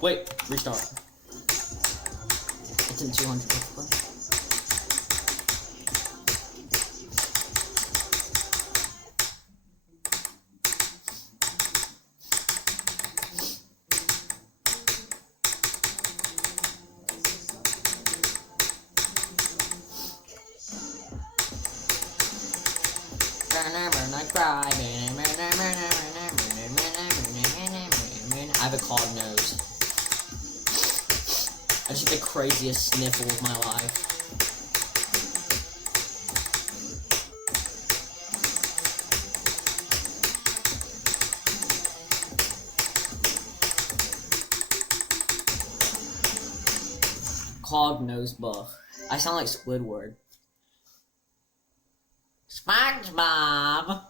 Wait, restart. It's in 200 discipline. I cry. I have a clogged nose. I just had the craziest sniffle of my life. Clogged nose buff. I sound like Squidward. SpongeBob!